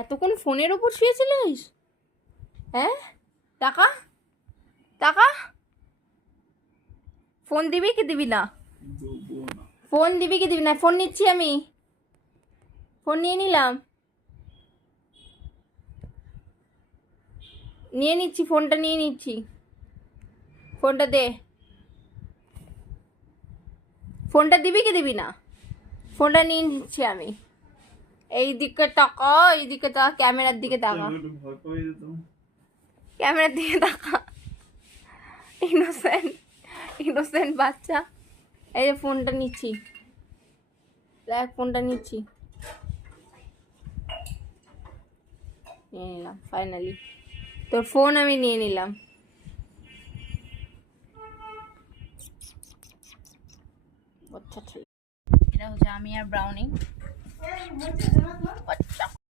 এতক্ষণ ফোনের ওপর শুয়েছিলিস? হ্যাঁ, টাকা টাকা ফোন দিবি কি দিবি না? ফোন দিবি কি দিবি না? ফোন নিচ্ছি আমি, ফোন নিয়ে নিলাম, নিয়ে নিচ্ছি, ফোনটা নিয়ে নিচ্ছি। ফোনটা দে, ফোনটা দিবি কি দিবি না? ফোনটা নিয়ে নিচ্ছি আমি। এই দিকে তাকা, এই দিকে তাকা, ক্যামেরার দিকে তাকা, ক্যামেরার দিকে তাকা। ইনোসেন্ট, ইনোসেন্ট বাচ্চা। এই যে ফোনটা নিচ্ছি, দেখ ফোনটা নিচ্ছি, নিয়ে নিলাম ফাইনালি। তোর ফোন আমি নিয়ে নিলাম। আচ্ছা ঠিক, এটা হচ্ছে আমি আর ব্রাউনি।